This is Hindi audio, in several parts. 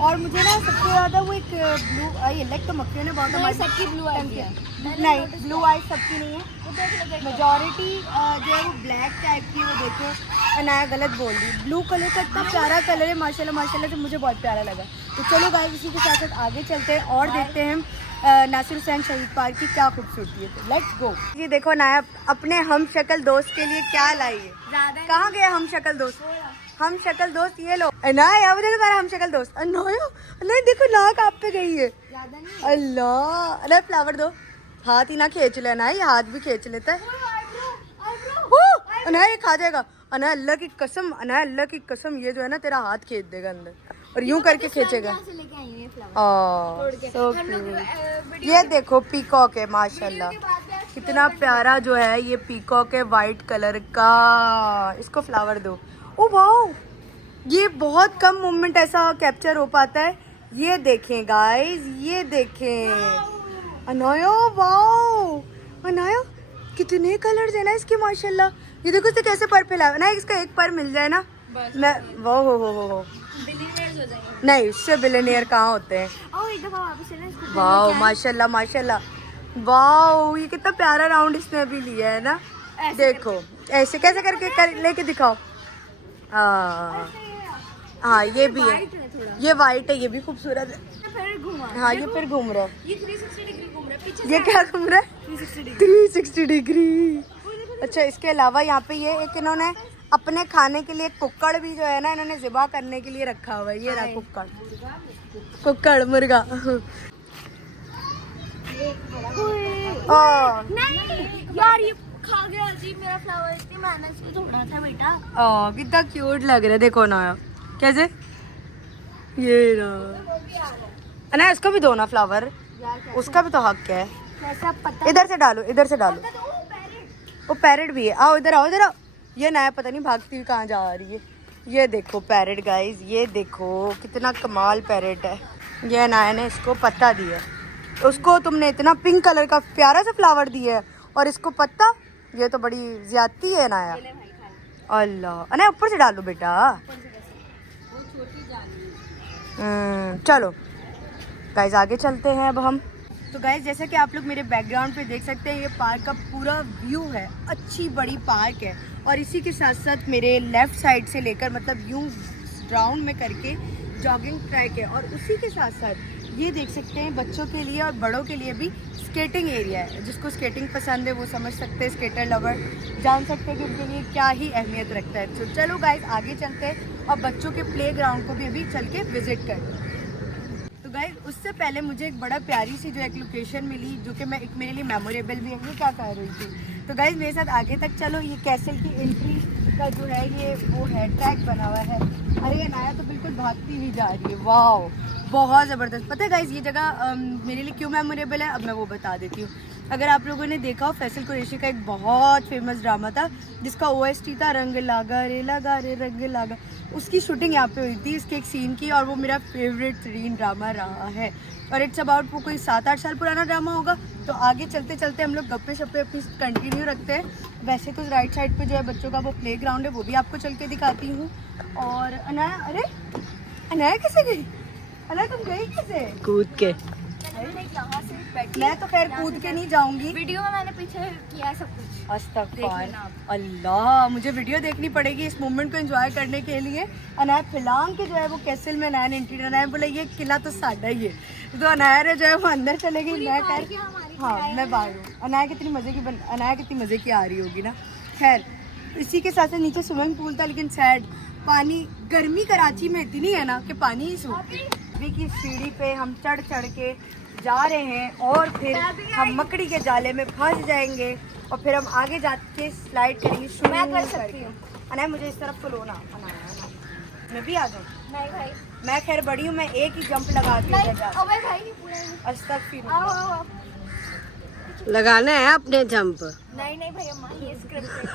और मुझे ना सबसे ज़्यादा वो एक ब्लू ये लेग तो मक्खियों ने बहुत हमारी सबकी ब्लू आई है। नहीं ब्लू आई सबकी नहीं है, मेजॉरिटी जो है वो ब्लैक टाइप की। वो देखो अनाया गलत बोल रही, ब्लू कलर का इतना प्यारा कलर है माशाल्लाह माशाल्लाह से, मुझे बहुत प्यारा लगा। तो चलो गाइस इसी के साथ साथ आगे चलते हैं और देखते हैं नासिर हुसैन शहीद पार्क की क्या खूबसूरती है। तो लेट्स गो। ये देखो अनाया अपने हम शक्ल दोस्त के लिए क्या लाई है। कहाँ गया हम शक्ल दोस्त? हम शक्ल दोस्त ये लो अनाया, वो देखो तुम्हारा हम शक्ल दोस्त अनाया। नहीं देखो नाक आप पे गई है। अल्लाह अरे फ्लावर दो, हाथ ही ना खींच लेना है, ये हाथ भी खींच लेता है। अनाया ये खा जाएगा। अनाया अल्लाह की कसम, अनाया अल्लाह की कसम, ये जो है ना तेरा हाथ खींच देगा अंदर और यूं करके खींचेगा। So cute। ये देखो पीकॉक है माशाल्लाह, कितना प्यारा जो है ये पीकॉक है वाइट कलर का। इसको फ्लावर दो। ओ वाओ, ये बहुत कम मोमेंट ऐसा कैप्चर हो पाता है। ये देखें गाइस, ये देखें अनाया, वाओ अनाया कितने कलर्स है ना इसके माशाल्लाह। ये देखो इसे कैसे पर फैला ना, इसका एक पर मिल जाए ना मैं वो हो नहीं, उससे बिलियनियर कहाँ होते हैं। वाओ माशाल्लाह माशाल्लाह, वाओ ये कितना प्यारा राउंड इसने अभी लिया है ना। देखो ऐसे कैसे करके लेके दिखाओ। हाँ ये भी है, ये वाइट है, ये भी खूबसूरत है। हाँ ये फिर घूम रहा है, ये 360 डिग्री घूम रहा है। ये क्या घूम रहा है? 360 डिग्री। अच्छा इसके अलावा यहाँ पे ये एक इन्होंने अपने खाने के लिए कुक्कड़ भी जो है ना इन्होंने ज़िबा करने के लिए रखा हुआ है। ये रहा कुक्कड़ मुर्गा। नहीं यार ये खा गया जी मेरा फ्लावर, इतनी मेहनत से तोड़ा था बेटा। कितना क्यूट लग रहा है, देखो ना कैसे। ये ना ना इसको भी दो ना फ्लावर, उसका भी तो हक है। इधर से डालो, इधर से डालो। वो पैरेट भी है, आओ इधर आओ, इधर आओ। ये नया पता नहीं भागती हुई कहाँ जा रही है। ये देखो पैरेट गाइस, ये देखो कितना कमाल पैरेट है। ये नया ने इसको पत्ता दिया, उसको तुमने इतना पिंक कलर का प्यारा सा फ्लावर दिया है और इसको पत्ता, ये तो बड़ी ज्यादती है नाया। अल्लाह अरे ऊपर से डालो बेटा। चलो गाइस आगे चलते हैं अब हम। तो गाइस जैसा कि आप लोग मेरे बैकग्राउंड पे देख सकते हैं, ये पार्क का पूरा व्यू है, अच्छी बड़ी पार्क है। और इसी के साथ साथ मेरे लेफ़्ट साइड से लेकर मतलब यूं राउंड में करके जॉगिंग ट्रैक है। और उसी के साथ साथ ये देख सकते हैं बच्चों के लिए और बड़ों के लिए भी स्केटिंग एरिया है। जिसको स्केटिंग पसंद है वो समझ सकते हैं, स्केटर लवर जान सकते हैं कि उनके लिए क्या ही अहमियत रखता है। तो चलो गाइस आगे चलते हैं और बच्चों के प्ले ग्राउंड को भी अभी चल के विजिट करते हैं। तो गाइस उससे पहले मुझे एक बड़ा प्यारी सी जो एक लोकेशन मिली जो कि मैं एक मेरे लिए मेमोरेबल भी है। ये क्या कह रही थी। तो गाइस मेरे साथ आगे तक चलो। ये कैसल की एंट्री का जो है ये वो है ट्रैक बना हुआ है। अरे ये नाया तो बिल्कुल भागती हुई जा रही है, वाओ बहुत ज़बरदस्त। पता है गाइस ये जगह मेरे लिए क्यों मेमोरेबल है, अब मैं वो बता देती हूँ। अगर आप लोगों ने देखा हो फैसल कुरैशी का एक बहुत फेमस ड्रामा था जिसका OST था रंग लागा रे रंग लागा, उसकी शूटिंग यहाँ पे हुई थी इसके एक सीन की, और वो मेरा फेवरेट सीन ड्रामा रहा है। और इट्स अबाउट वो कोई 7-8 साल पुराना ड्रामा होगा। तो आगे चलते चलते हम लोग गप्पे शप्पे अपनी कंटिन्यू रखते हैं। वैसे तो राइट साइड पे जो है बच्चों का वो प्ले ग्राउंड है, वो भी आपको चल के दिखाती हूँ। और अनाया, अरे अनाया कैसे गई? अनाया तुम गई कैसे? कूद के। मैं तो खैर कूद के नहीं जाऊंगी, वीडियो में मैंने पीछे किया है सब कुछ। अस्तगफुर अल्लाह, मुझे वीडियो देखनी पड़ेगी इस मोमेंट को एंजॉय करने के लिए। अनाया फिलहाल के जो है वो कैसल में अनाया ने एंट्री, अनाया बोले ये किला तो साडा ही है। तो अनाया ने जो है वो अंदर चले गई, मैं कर हाँ मैं बाहर हूँ। अनाया कितनी मज़े की आ रही होगी ना। खैर इसी के साथ साथ नीचे स्विमिंग पूल था, लेकिन सैड पानी, गर्मी कराची में इतनी है ना कि पानी ही सूख गई। की सीढ़ी पे हम चढ़ के जा रहे हैं और फिर हम मकड़ी के जाले में फंस जाएंगे और फिर हम आगे जाके स्लाइड करेंगे। मैं कर सकती हूँ। अनाया मुझे इस तरफ को लो ना, मैं भी आ जाऊँ। नहीं भाई मैं खैर बड़ी हूँ, मैं एक ही जंप लगा के उधर जाती हूँ। भाई पूरा अस्तगफिरुल्लाह। लगाना है अपने जंप। नहीं भैया ये स्क्रिप्टेड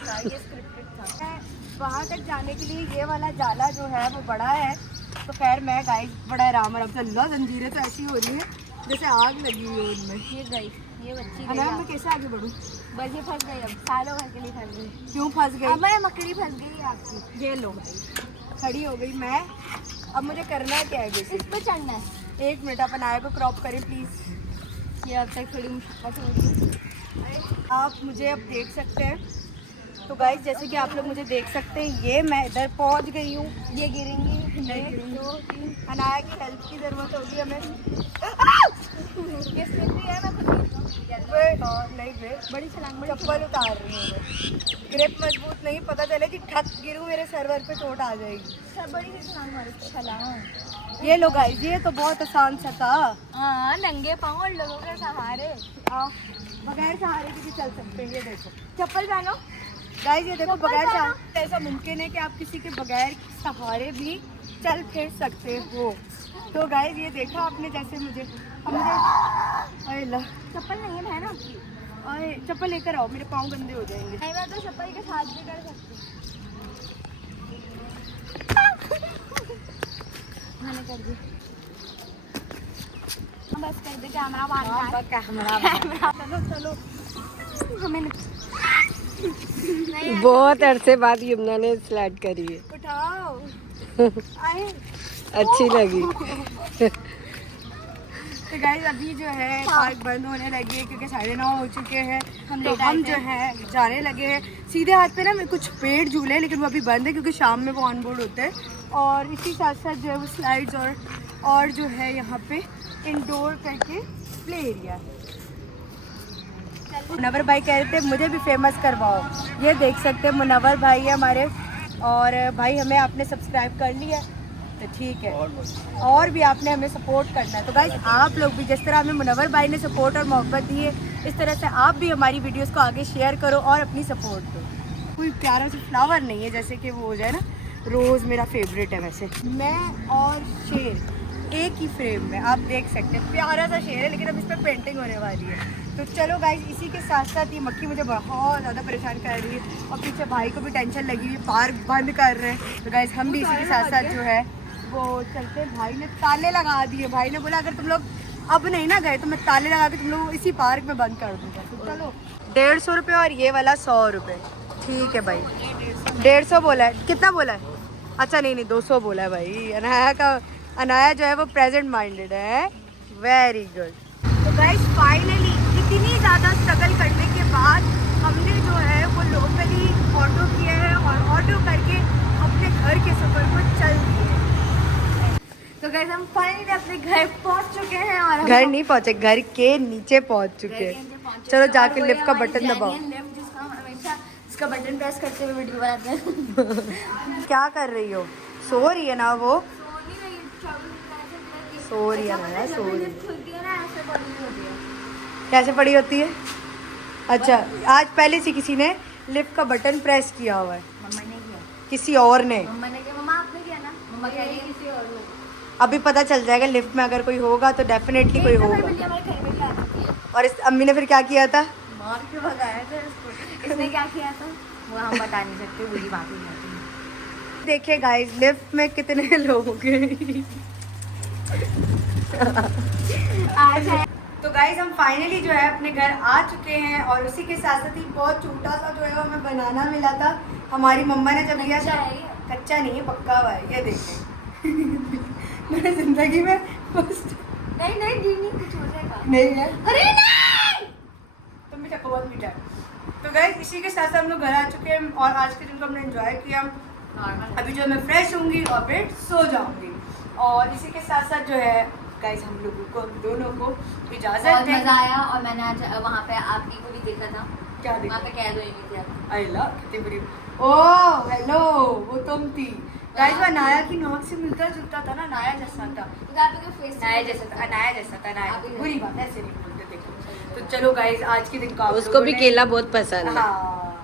था। वहाँ तक जाने के लिए ये वाला जाला जो है वो बड़ा है। तो खैर मैं गाइस बड़ा आराम से, अल्लाह जंजीरें तो ऐसी हो रही है जैसे आग लगी हुई है उनमें। ये बच्ची अनाया मैं कैसे आगे बढ़ूँ? बस ये फंस गई, अब सालों भर के लिए फंस गई। क्यों फंस गई? अब मैं मकड़ी फंस गई आपकी। ये लो खड़ी हो गई मैं अब मुझे करना क्या है बेसिक? इस पे चढ़ना है। 1 मिनट, अपन आया को क्रॉप करें प्लीज। ये अब तक थोड़ी मुश्किल हो रही है। आप मुझे अब देख सकते हैं। तो गाइस जैसे कि आप लोग मुझे देख सकते हैं, ये मैं इधर पहुंच गई हूँ। ये गिरेंगी, नहीं एक, गिरेंगी। 2, 3। अनाया की हेल्प की ज़रूरत होगी हमें। ये स्लिपरी है, मैं खुद नहीं वे बड़ी छलांग, चप्पल उतार रही हूँ मैं। ग्रिप मजबूत नहीं, पता चले कि ठक गिरूँ मेरे सर्वर पे चोट आ जाएगी। सब बड़ी सी छलांग मारो, छलांग। ये लो गाइस, ये तो बहुत आसान सा था। हाँ, नंगे पाँव और लोगों के सहारे। आओ, बगैर सहारे के भी चल सकते हैं। ये देखो चप्पल पहनो। गाइस, ये देखो चप्पल बगैर पहनो। सहारे ऐसा मुमकिन है कि आप किसी के बगैर सहारे भी चल फिर सकते हो। तो गाइस ये देखा आपने, जैसे मुझे अरे ला चप्पल नहीं है बहन आपकी? अरे चप्पल लेकर आओ, मेरे पाँव गंदे हो जाएंगे। नहीं, मैं तो चप्पल के साथ भी कर सकती हूँ। मैंने कर दी। बस कर दे, कैमरा बांध कैमरा चलो चलो। हमें बहुत अरसे बाद यमुना ने स्लाइड करी है, उठाओ। आए। अच्छी लगी। तो गाइस अभी जो है पार्क बंद होने लगी है क्योंकि 9:30 हो चुके हैं। तो हम जो है जाने लगे हैं। सीधे हाथ पे ना कुछ पेड़ झूले, लेकिन वो अभी बंद है क्योंकि शाम में वो ऑन बोर्ड होते हैं। और इसी साथ साथ जो है वो स्लाइड्स और जो है यहाँ पे इंडोर करके प्ले एरिया है। मुनव्वर भाई कह रहे थे मुझे भी फेमस करवाओ। ये देख सकते हैं मुनव्वर भाई है हमारे, और भाई हमें आपने सब्सक्राइब कर लिया, तो ठीक है, और भी आपने हमें सपोर्ट करना है। तो गाइस आप लोग भी जिस तरह हमें मुनव्वर भाई ने सपोर्ट और मोहब्बत दी है, इस तरह से आप भी हमारी वीडियोस को आगे शेयर करो और अपनी सपोर्ट दो। कोई प्यारा सा फ्लावर नहीं है जैसे कि वो हो जाए ना, रोज़ मेरा फेवरेट है वैसे। मैं और शेर एक ही फ्रेम में, आप देख सकते हैं, प्यारा सा शेर है, लेकिन अब इस पर पेंटिंग होने वाली है। तो चलो गाइस, इसी के साथ साथ ये मक्खी मुझे बहुत ज़्यादा परेशान कर रही है और पीछे भाई को भी टेंशन लगी हुई है, पार्क बंद कर रहे हैं। तो गाइस हम भी इसी के साथ साथ जो है वो चलते हैं। भाई ने ताले लगा दिए, भाई ने बोला अगर तुम लोग अब नहीं ना गए तो मैं ताले लगा के तुम लोग इसी पार्क में बंद कर दूँगा। तो चलो 150 रुपये और ये वाला 100 रुपये। ठीक है भाई, 150 बोला है। कितना बोला है? अच्छा नहीं 200 बोला है भाई। अनाया जो है वो प्रेजेंट माइंडेड है, वेरी गुड। तो गाइस फाइनली इतनी ज़्यादा स्ट्रगल करने के बाद हमने जो है वो लोकली ऑटो किया है और ऑटो करके अपने घर के सफ़र को चल दिए। तो गाइस हम फाइनली अपने घर पहुंच चुके हैं और घर नहीं पहुँचे, घर के नीचे पहुँच चुके हैं। चलो जाके लिफ्ट का बटन दबाओ। लिफ्ट जिसका हम हमेशा इसका बटन प्रेस करते हुए वीडियो बनाते हैं। क्या कर रही हो? सो रही है ना वो? सो रही है ना, सो रही है। खुलती है ना, ऐसे बड़ी होती है। कैसे पड़ी होती है? अच्छा, आज पहले से किसी ने लिफ्ट का बटन प्रेस किया हुआ है, मम्मा ने किया। किसी और ने। मम्मा ने किया। मम्मा आपने किया ना? मम्मा कह रही है किसी और ने। अभी पता चल जाएगा लिफ्ट में अगर कोई होगा तो डेफिनेटली कोई होगा। बिल्ली हमारे घर में क्या आती है? और इस अम्मी ने फिर क्या किया था? मार के भगाया था इसको। इसने क्या किया था वो हम बता नहीं सकते, बुरी बात हो जाती है। देखिए गाइस, लिफ्ट में कितने लोग हैं। तो गाइस हम फाइनली जो है अपने घर आ चुके हैं और उसी के साथ साथ ही बहुत छोटा सा जो है वो हमें बनाना मिला था। हमारी मम्मा ने जब लिया था, कच्चा नहीं है, पक्का हुआ है। ये देखें। मैंने जिंदगी में फर्स्ट नहीं गिरनी कुछ हो जाएगा। नहीं है। अरे नहीं, तुम भी चक्को बहुत मीठा है। तो गाइस इसी के साथ साथ हम लोग घर आ चुके हैं और आज के दिन को हमने एंजॉय किया। अभी जो मैं फ्रेश होंगी और फिर सो जाऊंगी। और इसी के साथ साथ जो है गाइस हम लोगों को दोनों को इजाजत बहुत है। मजा आया और मैंने आज वहाँ पे आपकी को भी देखा था। क्या देखा? वहाँ पे कैद हुई थी आप। अल्लाह कितनी बुरी। ओह हेलो, वो तुम थी। गाइस वो अनाया की नोक से मिलता जुलता था ना, अनाया जैसा था। तो आपके फेस अनाया जैसा था, अनाया जैसा था, अनाया। अभी बुरी बात है, ऐसे नहीं बोलते। देखो तो चलो गाइस आज के दिन का आप उसको लोगों भी ने- केला बहुत पसंद है। हाँ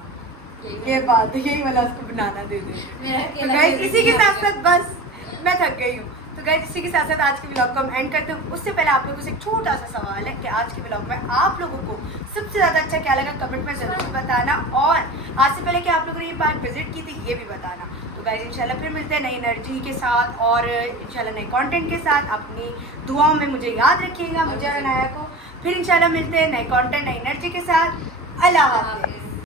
ये बात है, यही वाला उसको बनाना दे दे। मेरा तो केला गाइस भी इसी के नहीं साथ साथ बस मैं थक गई हूँ। तो गाइस इसी के साथ साथ आज के व्लॉग को हम एंड करते हैं। उससे पहले आप लोगों से एक छोटा सा सवाल है कि आज के व्लॉग में आप लोगों को सबसे ज़्यादा अच्छा क्या लगा, कमेंट में ज़रूर बताना। और आज से पहले कि आप लोगों ने ये पार्क विजिट की थी ये भी बताना। तो गाइस इंशाल्लाह फिर मिलते हैं नई एनर्जी के साथ और इंशाल्लाह नए कंटेंट के साथ। अपनी दुआओं में मुझे याद रखिएगा, मुझे और अनाया को। फिर इंशाल्लाह मिलते हैं नए कंटेंट नई एनर्जी के साथ। अल्लाह हाफ़िज़।